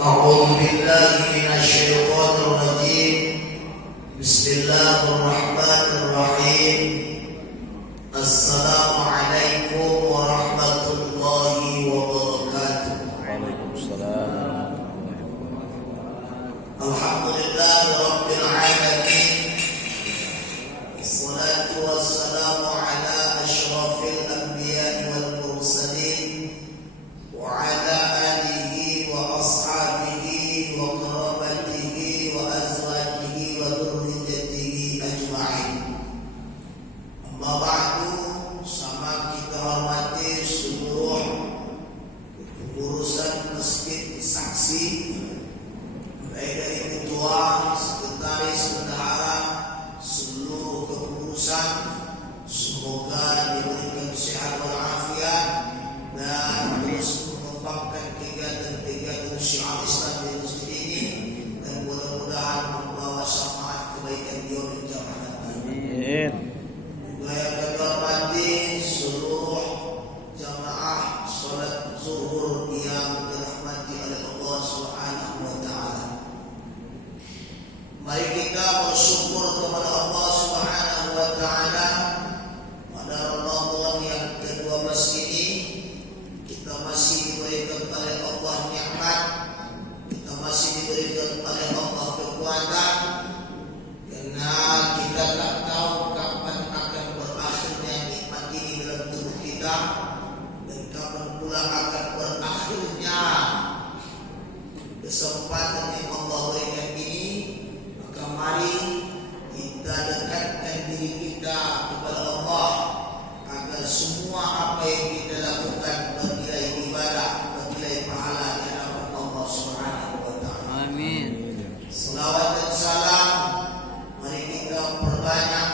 أعوذ بالله من الشيطان الرجيم. بسم الله الرحمن الرحيم. السلام عليكم ورحمة الله وبركاته. وعليكم السلام. الحمد لله رب العالمين. الصلاة والسلام على أشرف الأنبياء والمرسلين وعلى آله وأصحابه وقرابته وأزواجه وذريته أجمعين. أما بعد, sama kita hormati seluruh pengurusan masjid saksi, mulai dari ketua, sekretaris, bendahara, seluruh kepengurusan. Semoga diberikan sehat walafiat dan terus mengembangkan kegiatan-kegiatan syiar Islam di masjid ini, dan mudah-mudahan membawa syafaat kebaikan di yaumil qiyamah. Amin. Juga yang kami hormati seluruh jamaah salat zuhur yang dirahmati oleh Allah Subhanahu wa taala. Mari kita bersyukur kepada Allah Subhanahu wa taala pada Ramadan yang ke-12 ini. Kita masih diberikan oleh Allah nikmat, kita masih diberikan oleh Allah kekuatan, karena kita tak tahu kapan akan berakhirnya nikmat ini dalam tubuh kita, dan kapan pula akan berakhirnya kesempatan yang Allah berikan ini. Maka mari kita dekatkan diri kita kepada Allah, agar semua apa yang kita lakukan bernilai ibadah, bernilai pahala di hadapan Allah Subhanahu wa taala. Amin. Selawat dan salam mari kita perbanyak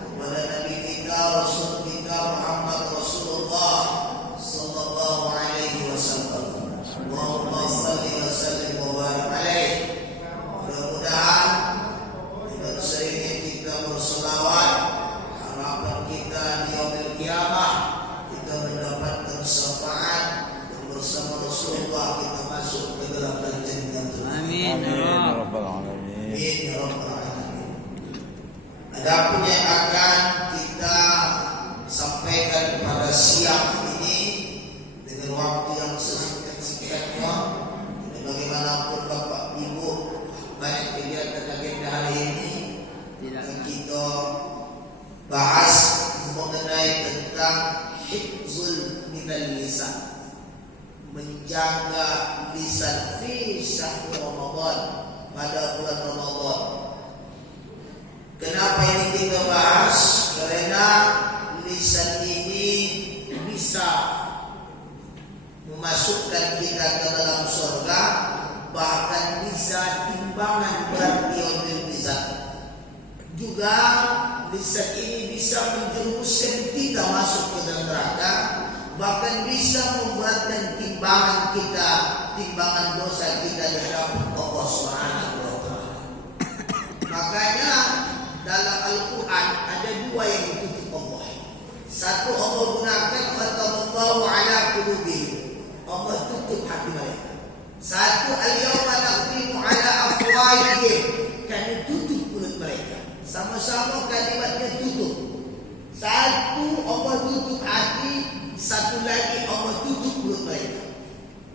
kepada Nabi kita, Rasul kita Muhammad Rasulullah sallallahu alaihi wasallam. Allahumma shalli wa sallim wa barik alaihi. Mudah-mudahan dengan seringnya kita berselawat, harapan kita di yaumil qiyamah kita mendapatkan syafaat, dan bersama Rasulullah kita masuk ke dalam jannah. Amin. Ya Rabbal Alamin. Amin ya Rabbal Alamin. Adapun yang akan kita sampaikan pada siang ini dengan waktu yang sesingkat-singkatnya, dan bagaimanapun Bapak Ibu banyak kegiatan agenda hari ini, dan kita bahas mengenai tentang hifzul minal lisan, menjaga lisan fi syahr Ramadan, pada bulan Ramadan. Kenapa ini kita bahas? Karena lisan ini bisa memasukkan kita ke dalam surga, bahkan bisa timbangan berat yaumil mizan. Juga lisan ini bisa menjerumuskan kita masuk ke dalam neraka, bahkan bisa memberatkan timbangan kita, timbangan dosa kita di hadapan Allah Subhanahu wa taala. Makanya dalam Al-Quran ada dua yang ditutup Allah. Satu, Allah gunakan khatamallahu ala qulubihim, Allah tutup hati mereka. Satu, al-yawma nakhtimu ala afwahihim, kami tutup mulut mereka. Sama-sama kalimatnya tutup. Satu, Allah tutup hati, satu lagi Allah tutup mulut mereka.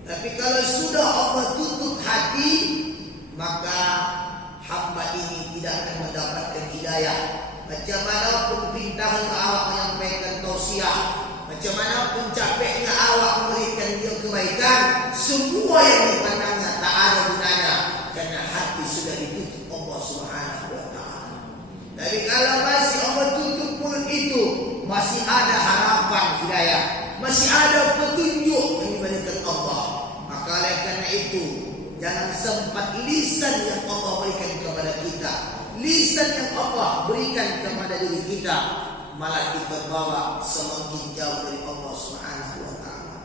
Tapi kalau sudah Allah tutup hati, maka hamba ini tidak akan mendapatkan hidayah. Macam mana pun pintarnya awak menyampaikan tausiah, macam mana pun capeknya awak memberikan dia kebaikan, semua yang dipandangnya tak ada gunanya, karena hati sudah ditutup Allah Subhanahu wa taala. Tapi kalau masih Allah tutup mulut itu, masih ada harapan hidayah, masih ada petunjuk yang diberikan Allah. Maka oleh karena itu, jangan sempat lisan yang Allah berikan kepada kita, lisan yang Allah berikan kepada diri kita, malah kita bawa semakin jauh dari Allah Subhanahu wa taala.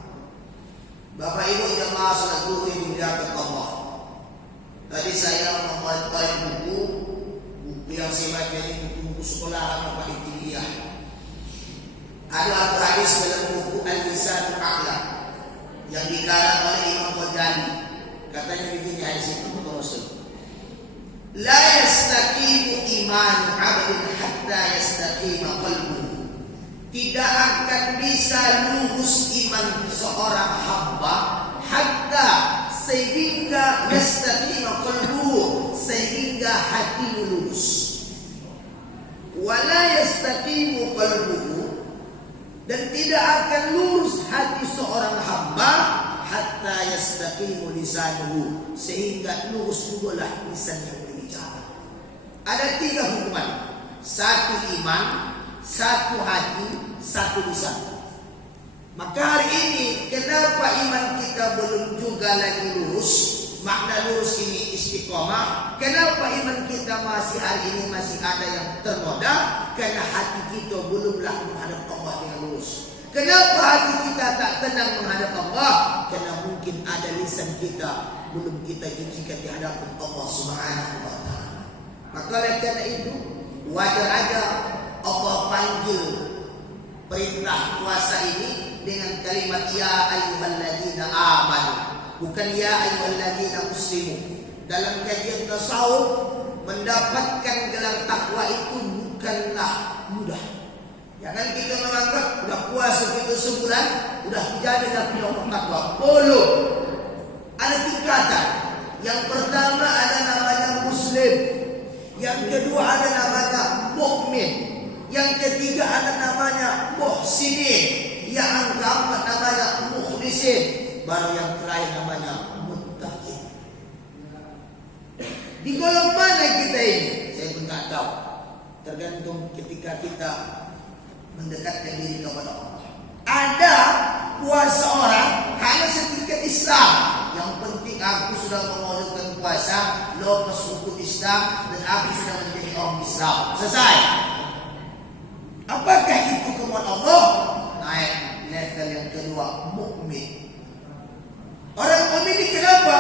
Bapak Ibu jemaah salat zuhur yang dimuliakan Allah. Tadi saya membaca buku yang saya baca ini, buku sekolah Bapak Ibtidaiyah. Ada hadis dalam buku Al-Lisanul A'la yang dikarang oleh Imam Ghazali. Kata Katanya begini hadis itu kata Rasul. La yastaqimu imanu 'abdin hatta yastaqima qalbuhu. Tidak akan bisa lurus iman seorang hamba hatta sehingga yastaqima qalbuhu, sehingga hatimu lurus. Wala yastaqimu qalbuhu, dan tidak akan lurus hati seorang hamba hatta yastaqimu lisanuhu, sehingga lurus juga lah lisan yang berbicara. Ada 3 hukuman. 1 iman, 1 hati, 1 lisan. Maka hari ini kenapa iman kita belum juga lagi lurus? Makna lurus ini istiqomah. Kenapa iman kita masih hari ini masih ada yang ternoda? Karena hati kita belumlah menghadap Allah dengan lurus. Kenapa hati kita tak tenang menghadap Allah? Karena mungkin ada lisan kita belum kita cucikan di hadapan Allah Subhanahu wa taala. Maka oleh karena itu wajar aja Allah panggil perintah puasa ini dengan kalimat ya ayyuhalladzina amanu, bukan ya ayyuhalladzina muslimu. Dalam kajian tasawuf, mendapatkan gelar takwa itu bukanlah mudah. Jangan kita menganggap udah puasa kita sebulan udah jadi nabi Allah takwa. Belum. Ada tingkatan. Yang pertama ada namanya muslim, yang kedua ada namanya mukmin, yang ketiga ada namanya muhsinin, yang keempat namanya mukhlisin, baru yang terakhir namanya muttaqin. Di golongan mana kita ini? Saya pun tak tahu. Tergantung ketika kita mendekatkan diri kepada Allah. Ada puasa orang hanya setingkat Islam. Yang penting aku sudah mengamalkan puasa, lepas hukum Islam, dan aku sudah menjadi orang Islam. Selesai. Apakah itu kemauan Allah? Naik level yang kedua, mukmin. Orang mukmin ini kenapa?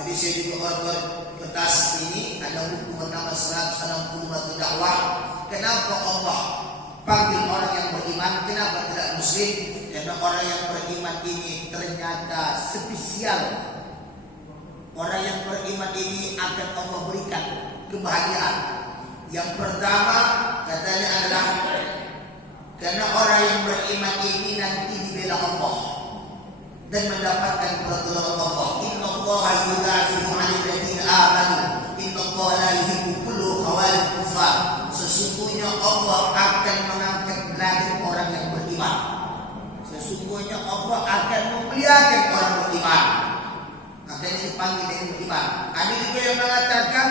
Tadi saya juga order kertas ini ada buku bernama 160 Mata Dakwah. Kenapa Allah panggil orang yang beriman? Kenapa tidak muslim? Karena orang yang beriman ini ternyata spesial. Orang yang beriman ini akan Allah berikan kebahagiaan. Yang pertama katanya adalah karena orang yang beriman ini nanti dibela Allah dan mendapatkan pertolongan Allah. Inna Allaha yudafi'u 'anil ladzina amanu. Inna Allaha la yuhibbu kulla khawanin kufar. Sesungguhnya Allah akan mengangkat derajat orang yang beriman. Sesungguhnya Allah akan memuliakan orang beriman. Makanya dipanggil dengan beriman. Ada juga yang mengatakan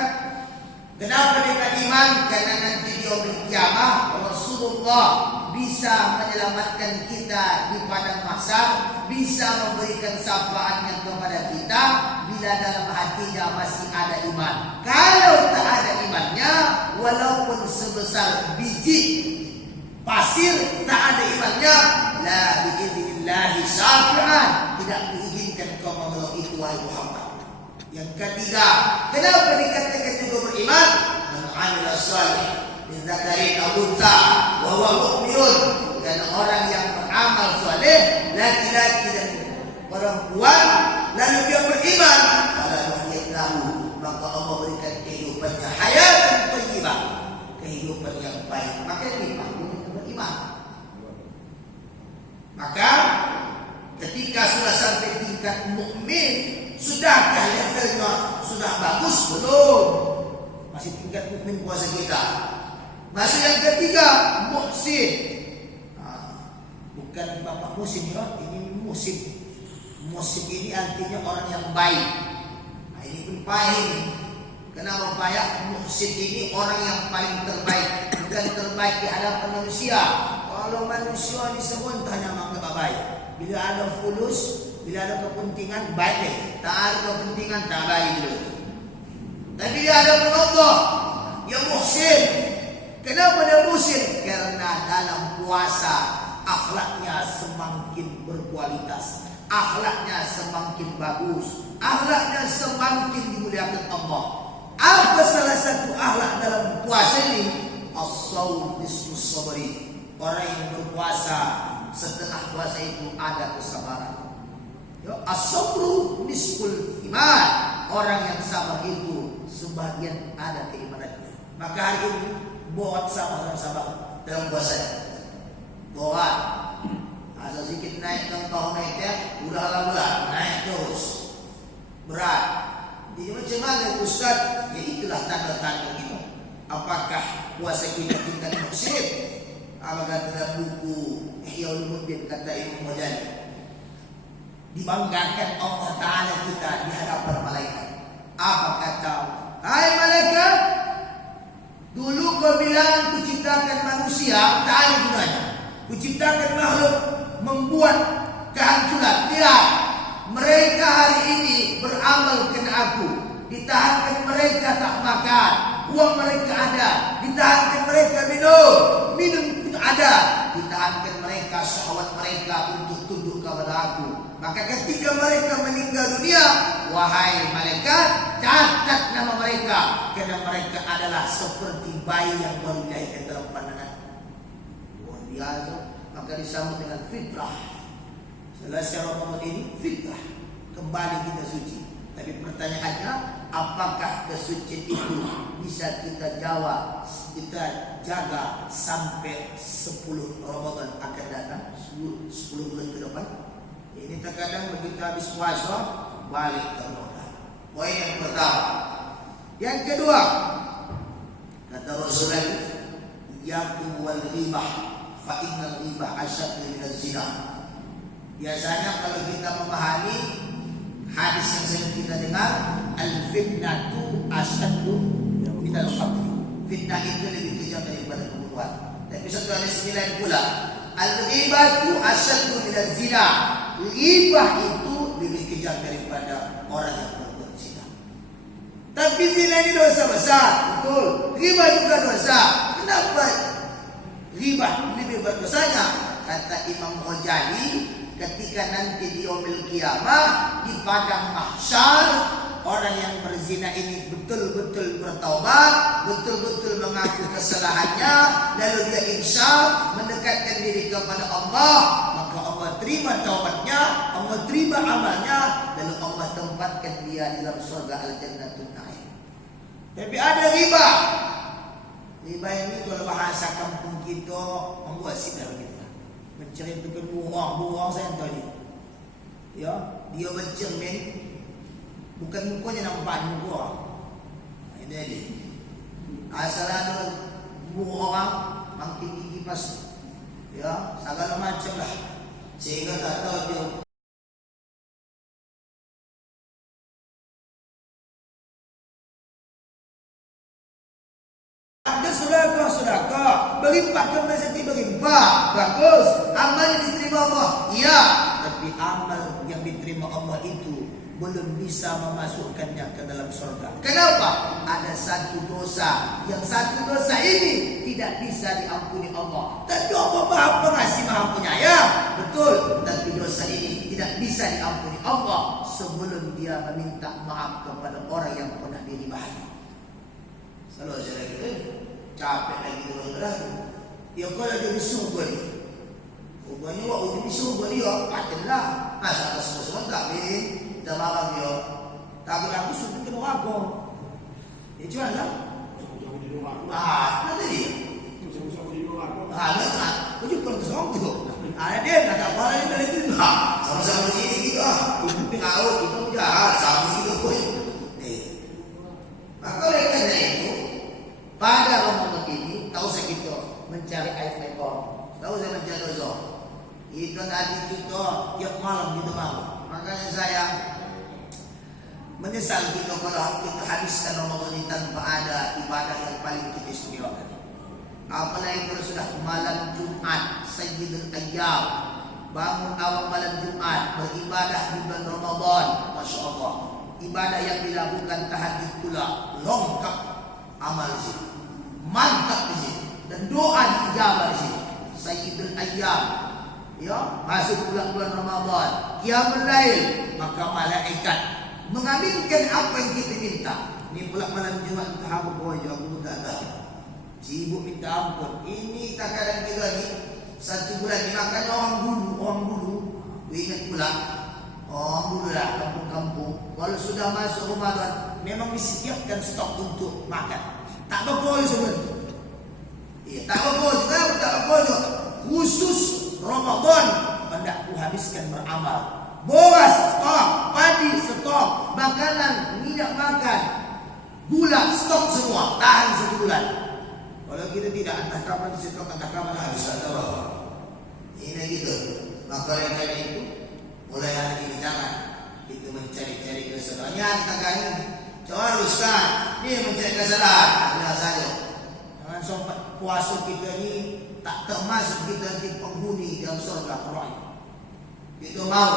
kenapa dengan iman? Karena nanti di yaumul kiamah Rasulullah bisa menyelamatkan kita di padang mahsyar, bisa memberikan syafaatnya kepada kita bila dalam hatinya masih ada iman. Kalau tak ada imannya, walaupun sebesar biji pasir, tak ada imannya, la bi'idnillahi syafi'an, tidak diizinkan kau memeluk itu wahai Muhammad. Yang ketiga, kenapa dikatakan juga beriman? Man 'amila shalih min dzakarin aw untha wa huwa mu'minun. Dan orang yang beramal saleh, laki-laki dan perempuan, lalu dia beriman, fala nuhyiyannahu, maka Allah berikan kehidupannya hayatan thayyibah, kehidupan yang baik. Maka dipanggil beriman. Maka ketika sudah sampai tingkat mukmin, sudahkah levelnya sudah bagus? Belum. Masih tingkat mukmin puasa kita. Masuk yang ketiga, muhsin. Bukan bapak musim ya, ini musim. Musim ini artinya orang yang baik. Nah, ini pun baik. Kenapa baik? Muhsin ini orang yang paling terbaik. Bukan terbaik di hadapan manusia. Kalau manusia ini semua hanya menganggap baik. Bila ada fulus, bila ada kepentingan, baik deh. Tak ada kepentingan, tak baik dulu. Tapi dia ada Allah, yang muhsin. Kenapa dia muhsin? Karena dalam puasa akhlaknya semakin berkualitas, akhlaknya semakin bagus, akhlaknya semakin dimuliakan Allah. Apa salah satu akhlak dalam puasa ini? As-shaum nisfus sabri. Orang yang berpuasa setengah puasa itu ada kesabaran. As-sabru nisful iman. orang yang sabar itu sebagian ada keimanannya. Maka hari ini buat sabar dalam puasa. Buat asal sedikit naik contoh naiknya udah lama naik terus berat. Jadi macam mana Ustaz? Ya itulah tanda-tanda kita. Apakah puasa kita tingkat maksud? Apakah dalam buku Ihya Ulumuddin kata Imam Ghazali dibanggakan Allah Ta'ala kita di hadapan malaikat. Apa kata? Hai malaikat, dulu kau bilang kuciptakan manusia tak ada gunanya. Kuciptakan makhluk membuat kehancuran. Lihat, mereka hari ini beramal kena aku. Ditahankan mereka tak makan, uang mereka ada. Ditahankan mereka minum pun ada. Ditahankan mereka syahwat mereka untuk tunduk kepada aku. Maka ketika mereka meninggal dunia, wahai malaikat, catat nama mereka, karena mereka adalah seperti bayi yang baru dilahirkan dalam pandangan. Luar biasa. Maka disambut dengan fitrah. Selesai Ramadan ini fitrah, kembali kita suci. Tapi pertanyaannya, apakah kesucian itu bisa kita jawab, kita jaga sampai 10 Ramadan akan datang, 10 bulan ke depan? Ini terkadang begitu habis puasa balik ternoda. Poin yang pertama. Yang kedua, kata Rasulullah, yakum wal ghibah fa innal ghibah asyaddu minaz zina. Biasanya kalau kita memahami hadis yang sering kita dengar, al-fitnatu asyaddu minal qatl. Fitnah itu lebih kejam daripada pembunuhan. Tapi satu hadis lain pula, al-ghibatu asyaddu minaz zina. Ghibah itu lebih kejam daripada orang yang berbuat zina. Tapi zina ini dosa besar, betul. Ghibah juga dosa. Kenapa ghibah lebih berdosanya? Kata Imam Ghazali, ketika nanti di yaumil qiyamah di padang mahsyar, orang yang berzina ini betul-betul bertaubat, betul-betul mengaku kesalahannya, lalu dia insyaf mendekatkan diri kepada Allah, maka Allah terima taubatnya, Allah terima amalnya, lalu Allah tempatkan dia di dalam surga al-jannatun na'im. Tapi ada riba. Riba ini kalau bahasa kampung kita membuat sinar kita. Mencari tukang buang saya tahu dia. Ya, dia bercermin, bukan mukanya nampak muka orang. Ini dia. Asal ada muka orang makin gigi pas. Ya, segala macam lah. Sehingga tak tahu dia. Ada sedekah, berlimpah ke rezeki berlimpah, bagus. Amal yang diterima Allah, iya. Tapi amal yang diterima Allah itu belum bisa memasukkannya ke dalam surga. Kenapa? Ada satu dosa, yang satu dosa ini tidak bisa diampuni Allah. Tapi Allah Maha Pengasih, Maha Penyayang, betul. Tapi dosa ini tidak bisa diampuni Allah sebelum dia meminta maaf kepada orang yang pernah diribahi. Selalu saya kata, capek lagi orang lagi. Ya kalau dia disuruh ni, rupanya waktu dia disuruh dia, katalah, asal semua tak boleh, dah marah dia. Tapi aku suruh kena aku. Dia cuba lah. Nanti dia. Nanti, aku jumpa ke seorang tu. Dia nak apa lagi dari itu? Sama-sama sini kita. Tahu kita jahat, sama kita pun. Maka oleh kerana itu, pada Ramadan ini, tahu saya kita mencari air orang. Tahu saya mencari dosa. Itu nanti kita tiap malam kita malam. Makanya saya menyesal kita kalau kita habiskan Ramadan ini tanpa ada ibadah yang paling kita istimewakan. Apalagi kalau sudah malam Jumat, Sayyidul Ayyam, bangun awal malam Jumat, beribadah di bulan Ramadan, Masya Allah. Ibadah yang dilakukan tahajud pula, lengkap amal di situ, mantap di situ, dan doa diijabah di situ. Sayyidul Ayyam, ya, masuk pula bulan Ramadan, Qiyamul Lail, maka malaikat mengaminkan apa yang kita minta. Ini pula malam Jumat entah apa boyo aku tak tahu. Sibuk minta ampun. Ini tak kadang kita ni satu bulan dimakan orang dulu. Aku ingat pula orang dulu lah kampung-kampung. Kalau sudah masuk Ramadan, memang disediakan stok untuk makan. Tak apa-apa sebenarnya. Iya, tak apa-apa, tak apa-apa. Khusus Ramadan hendak ku habiskan beramal. Boras stok, padi stok, makanan, minyak makan, gula stok semua, tahan 1 bulan. Kalau kita tidak, entah kapan stok, entah kapan habis. Ini gitu. Maka oleh itu, mulai hari ini jangan kita mencari-cari kesalahan. Kita kan coba Ustaz, ini mencari kesalahan. Ada saja. Jangan sampai puasa kita ini tak termasuk kita nanti penghuni dalam surga Allah. Itu mau.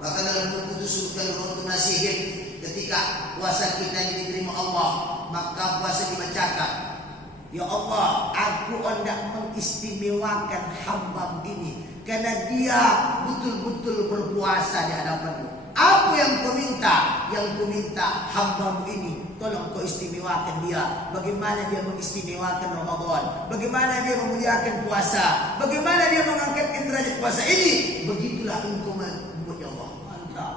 Bahkan dalam buku surga untuk nasihat, ketika puasa kita ini diterima Allah, maka puasa dibacakan. Ya Allah, aku hendak mengistimewakan hamba ini karena dia betul-betul berpuasa di hadapanmu. Apa yang kau minta? Yang kau minta hambamu ini, tolong kau istimewakan dia. Bagaimana dia mengistimewakan Ramadan, bagaimana dia memuliakan puasa, bagaimana dia mengangkatkan derajat puasa ini. Begitulah engkau membuat ya Allah. Mantap.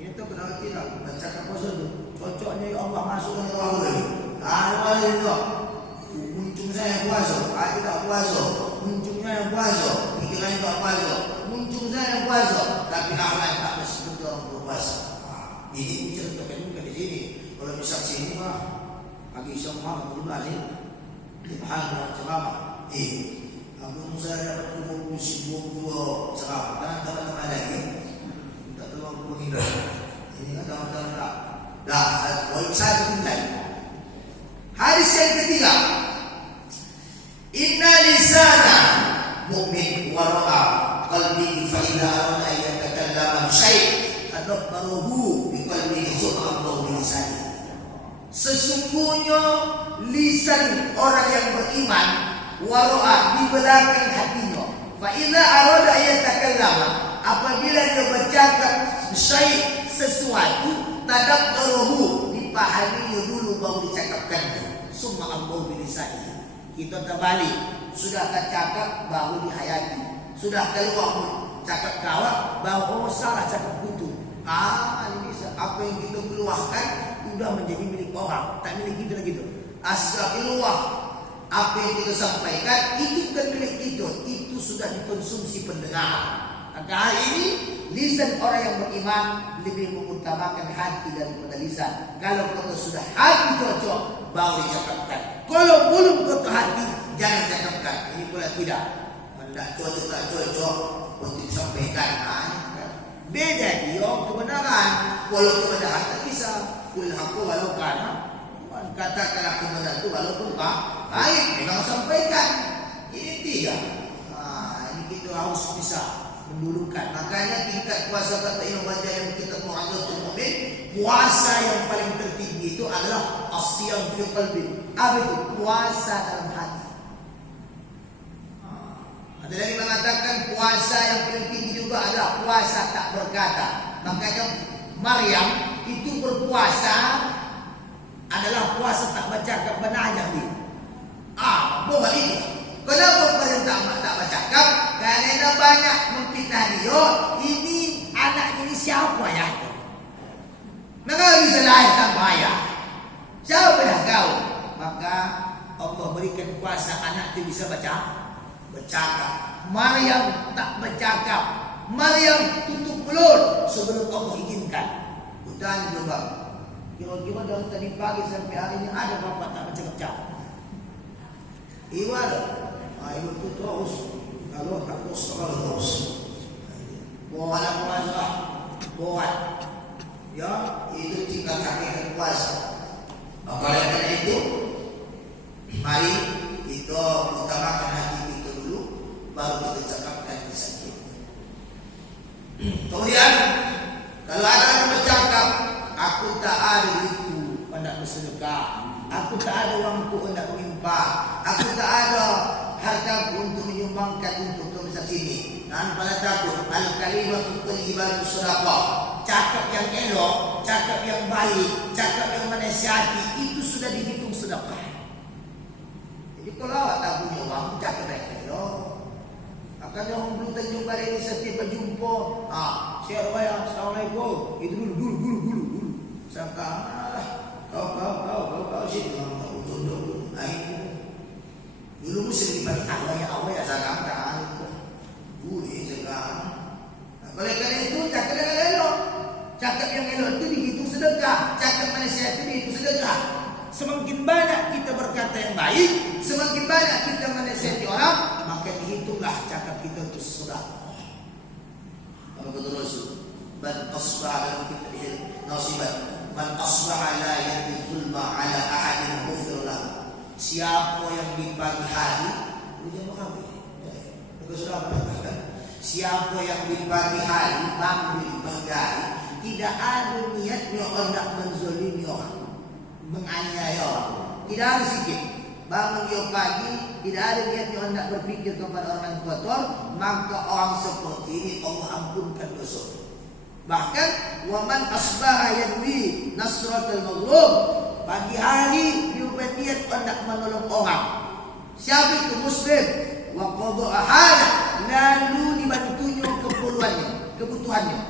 Ini tu kenapa tidak bacakan puasa itu? Cocoknya ya Allah masuk ke Allah. Ada itu. Muncung saya puasa, tidak puasa. Muncungnya yang puasa, pikiran tak puasa. Muncung saya yang puasa, tapi akhlak tak betul orang berpuasa. Ini menceritakan juga di sini. Kalau bisa sini mah, bagi semua berubah sih. Dipahami ceramah. Aku saya dapat buku ceramah. Dan teman-teman lagi, tak terlalu menghindar. Ini kan teman-teman tak. Dah, kalau saya mulai. Hadis yang ketiga. Inna lisana mu'min wa ra'a qalbi fa idza arada an yatakallama syai' adabbaruhu bi qalbihi subhanallahu bi lisani. Sesungguhnya lisan orang yang beriman wa ra'a di belakang hatinya. Fa idza arada an yatakallama, apabila dia bercakap syai' sesuatu, tadabbaruhu, dipahami dulu baru dicakapkan. Subhanallahu bi lisani. Kita terbalik, sudah cakap baru dihayati, sudah keluar cakap kawat baru salah cakap kutu. Ini bisa. Apa yang kita keluarkan sudah menjadi milik orang, tak milik kita lagi tu. Asal keluar apa yang kita sampaikan itu bukan milik kita, itu sudah dikonsumsi pendengar. Maka hari ini lisan orang yang beriman lebih mengutamakan hati daripada lisan. Kalau kita sudah hati cocok, baru dicakapkan. Kalau belum cocok hati, jangan cakapkan. Ini pula tidak. Tidak cocok tak cocok untuk disampaikan. Beda dia kebenaran. Walau kebenaran tak bisa. Kul haqqu walau kana. Katakanlah kebenaran itu walaupun baik, memang sampaikan. Ini tidak. Ini kita harus bisa mendulukan. Makanya tingkat puasa kata Imam Ghazali yang kita mu'adzzatul mu'min, puasa yang paling tertinggi itu adalah as-siyam fi qalbi. Apa itu? Puasa dalam hati. Ada lagi mengatakan puasa yang paling tinggi juga adalah puasa tak berkata. Makanya Maryam itu berpuasa adalah puasa tak bercakap, benar aja dia. Bukan itu. Kenapa kalian tak bercakap? Karena banyak memfitnah dia. Ini anak ini siapa ya? Maka bisa lahir tanpa ayah. Siapa dah kau? Maka Allah berikan kuasa anak itu bisa bercakap. Maryam tak bercakap. Maryam tutup mulut sebelum Allah izinkan. Hutan juga. Kira-kira dari tadi pagi sampai hari ini ada bapak tak bercakap-cakap? Iwan, iwan itu terus. Kalau tak terus. Buat apa masalah? Buat. Ya, itu tinggal hakikat puasa. Oleh karena itu, mari kita utamakan hati kita dulu, baru kita cakapkan lisan kita. Kemudian, kalau ada yang bercakap, aku tak ada duitku hendak bersedekah, aku tak ada uangku hendak mengimpah, aku tak ada hartaku untuk menyumbangkan untuk misal sini. Dan pada takut al-kalimatu thayyibatu shadaqah. Cakap yang elok, cakap yang baik, cakap yang menasihati, itu sudah dihitung sedekah. Jadi kalau awak tak punya uang, cakap yang elok. Makanya orang belum Tanjung Kali ini setiap berjumpa, Syekh Raya, Assalamualaikum. Itu dulu. Sangka kau sih kau tunduk air. Dulu mesti dibagi awal ya sekarang boleh sekarang. Oleh karena itu cakap dengan elok. Cakap yang elok itu dihitung sedekah. Cakap manusia itu dihitung sedekah. Semakin banyak kita berkata yang baik, semakin banyak kita menasihati orang, maka dihitunglah cakap kita itu sedekah. Apa kata Rasul? Man asbaha dalam kitab nasibat. Man asbaha la yadhulma ala ahadin ghufir lahu. Siapa yang di pagi hari, jangan kafir. Kita sudah mengatakan, siapa yang di pagi hari bangun di pagi hari tidak ada niatnya hendak menzalimi orang, menganiaya orang, tidak ada sikit. Bangun dia pagi tidak ada niatnya hendak berpikir kepada orang yang kotor, maka orang seperti ini Allah ampunkan dosa. Bahkan waman asbaha yanwi nasratul maghlub, pagi hari dia berniat hendak menolong orang. Siapa itu muslim? Wa qada'a haja, lalu dibantunya kebutuhannya.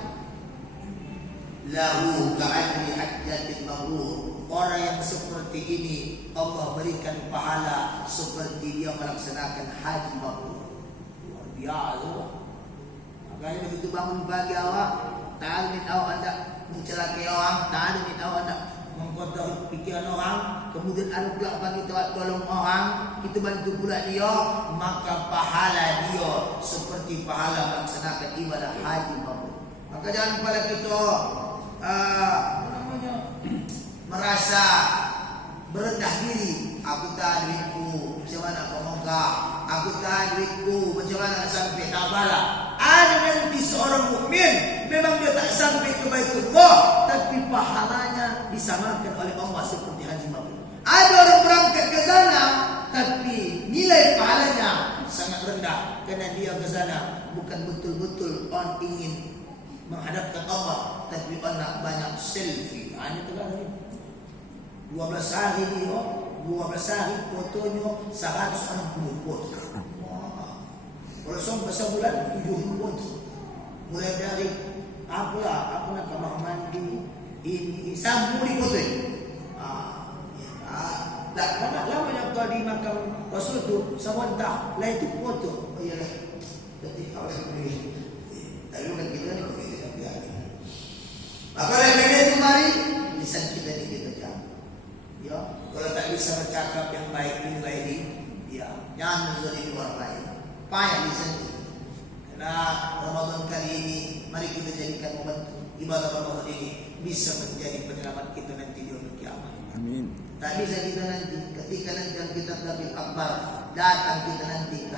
Lahu ka'adli hajjatin mabrur. Orang yang seperti ini Allah berikan pahala seperti dia melaksanakan haji mabrur. Luar biasa. Makanya begitu bangun pagi awak, tak ada ni tahu anda mencelakai orang, tak ada ni tahu anda mengkotori pikiran orang, kemudian ada pula bagi tolong orang, kita bantu pula dia, maka pahala dia seperti pahala melaksanakan ibadah haji mabrur. Maka jangan pada kita merasa berendah diri. Aku tak duitku, macam mana kau mongkak? Aku tak duitku, macam mana sampai tak bala? Ada nanti seorang mukmin memang dia tak sampai ke Baitullah, tapi pahalanya disamakan oleh Allah seperti haji mabrur. Ada orang berangkat ke sana, tapi nilai pahalanya sangat rendah kerana dia ke sana bukan betul-betul orang ingin menghadapkan Allah, tapi orang banyak selfie. Hanya tu kan 12 hari dia, 12 hari fotonya 160 foto. Kalau sampai sebulan 70 foto. Mulai dari apa nak kamar mandi, ini sampai di foto. Tak lama yang kau di makam Rasul tu, sebentar lah itu foto. Oh iyalah. Jadi awak boleh. Tapi bukan kita ni begitu kan biar. Maka lagi itu mari lisan kita ni kita jaga. Ya, kalau tak bisa bercakap yang baik ini, ya, jangan menzalimi orang lain. Payah lisan kita. Karena Ramadan kali ini, mari kita jadikan momentum ibadah Ramadan ini bisa menjadi penyelamat kita nanti di hari kiamat. Amin. Tak bisa kita nanti ketika nanti kita Akbar datang kita nanti ke